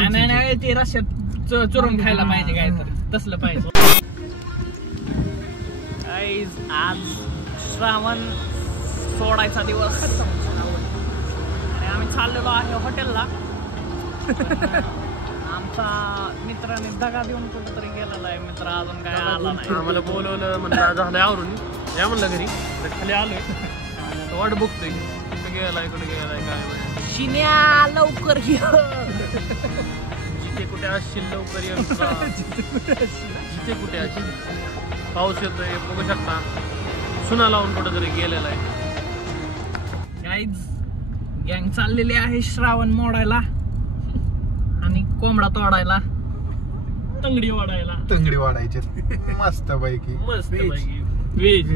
नाही ते रश्यात चुरून खायला पाहिजे काय तर तसलं पाहिजे. आज श्रावण सोडायचा दिवस आणि आम्ही चाललेलो आहे हॉटेलला. आमचा मित्राने दगा देऊन कुठेतरी गेलेला आहे. मित्र अजून काय आला नाही. आम्हाला बोलवलं म्हणलं झालं आवरून या म्हणलं घरी. खाली आलोय वाट बघतोय कुठे गेलाय काय शिन्या लवकर ये. जिथे कुठे असशील लवकर ये. जिथे कुठे असशील. पाऊस येतोय बघू शकता. सुना लावून कुठेतरी गेलेला आहे. गाईज गँग चाललेली आहे श्रावण मोडायला आणि कोंबडा तोडायला. तंगडी वाढायचे मस्त पैकी व्हेज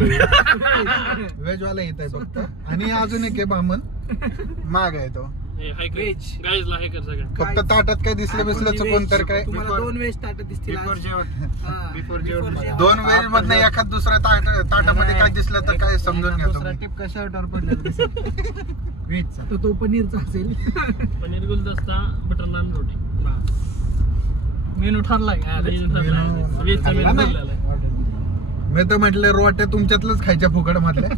व्हेज वाला येत आहे फक्त. आणि अजून एक आहे बामन माग आहे तो फक्त ताटात काय दिसलं बिसलं चुकून तर काय 2 वेळेस ताट दिसतील. दोन वेळेस मधनं एखाद दुसऱ्या ताटामध्ये काय दिसलं तर काय समजून घेतो. टिप कशावर पडला व्हेजचा तो पनीरचा असेल. पनीर गुलदस्ता बटर नान रोटी मेनू ठरला. मी तर म्हटलं रोट्या तुमच्यातलंच खायच्या फुकट मधल्या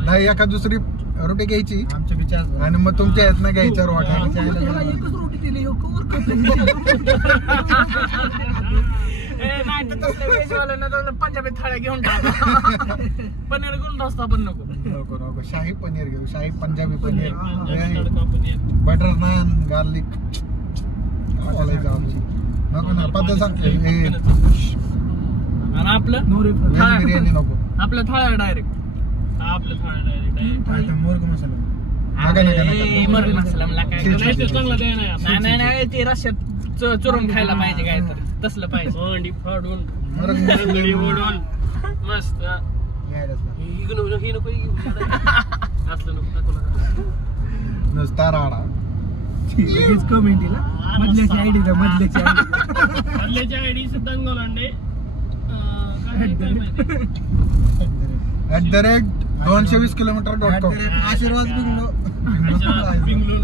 नाही. एखाद दुसरी रोटी घ्यायची आमच्या विचार आणि मग तुमच्या यातनं घ्यायच्या रोट्या. एकच रोटी दिली पंजाबी थाळ्या घेऊन पनीर गुलदस्ता पण नको. नको शाही पनीर घेऊ. शाही पंजाबी पनीर बटर नान गार्लिक नको ना पद्धत सांगते. आणि आपलं बिर्याणी नको. आपल्या थाळ्या डायरेक्ट मुर्ग मसाला नाही ते रश्यात चुरून खायला पाहिजे काय तर तसलं पाहिजे. अंडी फाडून ओढून मस्त नुसता राडा. कमेंटीला मधल्याची आयडी सुद्धा अंडे @220 km.com. आशीर्वाद बिंगलो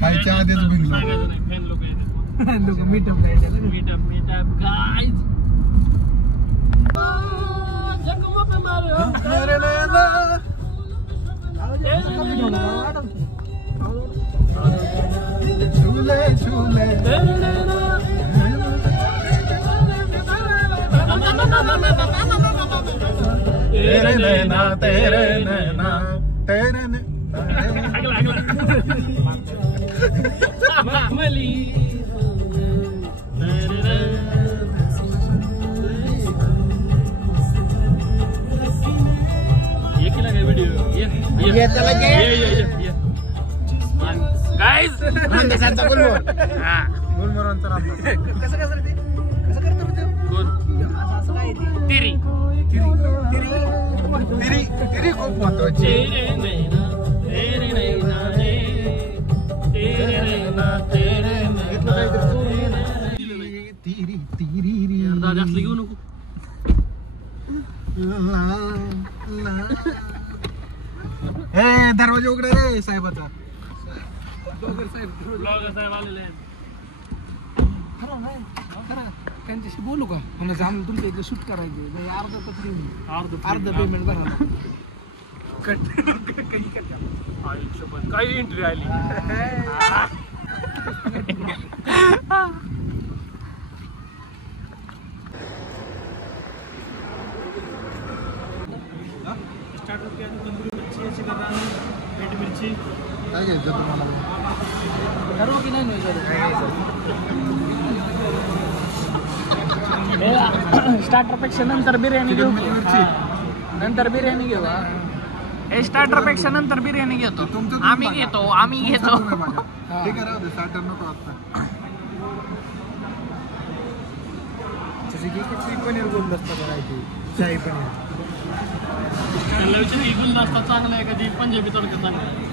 खायच्या आधीच बिंगलो. लोक मीटअप गाईज. झूले झूले तेरे नैना तेरे नैना तेरे गाईज गुलमोहरांचा कसं करतो तिरी तिरी तिरी खूप महत्वाची. जास्त घेऊ नको. दरवाजा उघडा रे साहेबाचा. साहेब आलेले आहेत. त्यांच्याशी बोलू का म्हणजे आम्ही तुमच्या इथे शूट करायचे अर्ध पेमेंट भरा. काही एंट्री आली. मिरची काय घ्यायचं तुम्हाला? ठरवा की नाही स्टार्टर पेक्षा नंतर बिर्याणी घेऊ. नंतर बिर्याणी घेऊ. हे स्टार्टर पेक्षा नंतर बिर्याणी घेतो. आम्ही घेतो. ठीक आहे राहू दे. स्टार्टर नको आता. पनीर बोललं असतं करायची शाही पनीर. गुलदस्ता चांगला आहे कधी पंजाबी तडका चांगला आहे.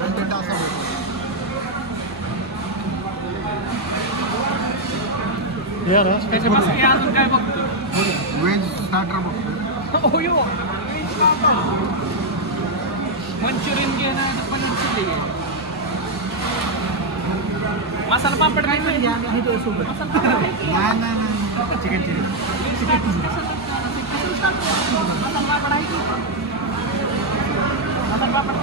कंटेंट असा होतो. अजून काय बघतो. व्हेज स्टार्टर बघतो. मंचुरियन घे ना पनीर चिल्ली घे. मसाला पापड नाही पाहिजे. Chicken chilli. मसाला पापड आहे की? मसाला पापड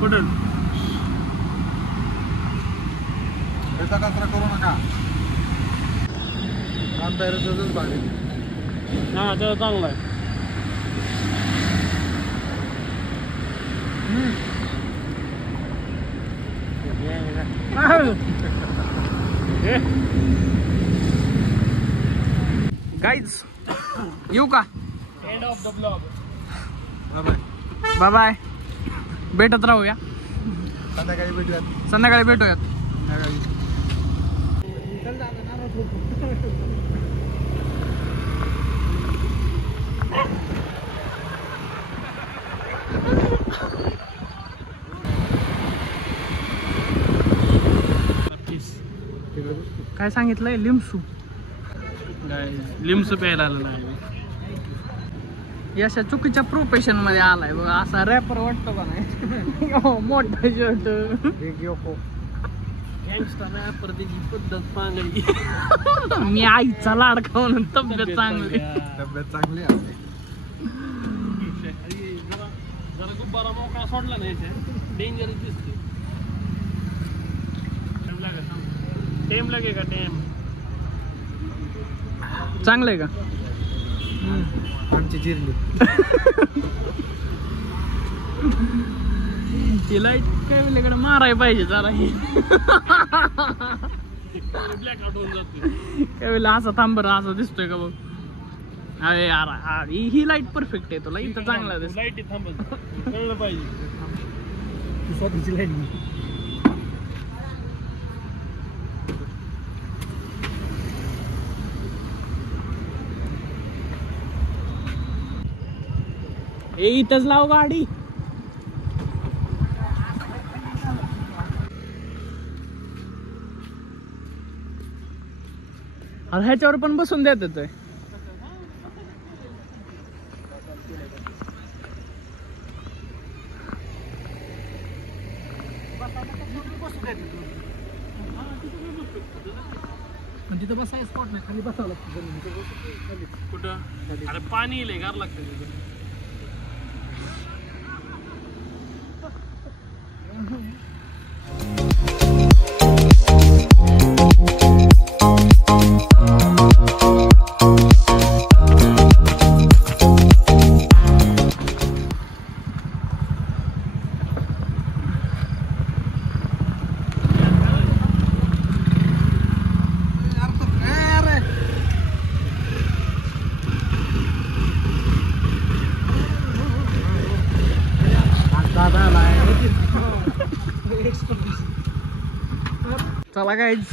कुठं याचा कचरा करू नका. तयारीच भारी. हा त्याला चांगला आहे. गाईज येऊ का? End of the blog. Bye bye. भेटत राहूया. संध्याकाळी भेटूयात. संध्याकाळी भेटूयात. काय सांगितलंय? लिम्सू. लिम्स प्यायला आलं नाही. अशा चुकीच्या प्रोफेशन मध्ये आलाय बघा. असा रॅपर वाटतो का नाही? मोठा शर्ट. गँगस्टर रॅपर त्याची पद्धत पांगली. मी आईचा लाडका म्हणून तब्येत चांगली. तब्येत चांगली आहे. जरा गुब्बारा मोकळा सोडला नाही डेंजरस दिसते. टेम लागे का? टेम चांगलंय का? आमची जिरली. तिला काय वेळेकडे मारायला पाहिजे जरा. ही ब्लॅकआउट होऊन जाते. काय वेळेला असा थांब बरं. असा दिसतोय का बघ. अरे यार ही लाईट परफेक्ट आहे. तुला इथं चांगला दिसत. लाईट थांबत कळलं पाहिजे. स्वतःची लाईन. इथंच लाव गाडी. अरे ह्याच्यावर पण बसून देत येतोय. तिथं बसाय स्पॉट नाही. खाली बसावं लागतं. कुठं? अरे पाणी लय गार लागतं तिथं. चला गाईज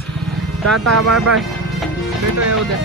टाटा बाय बाय. भेटूया उद्या.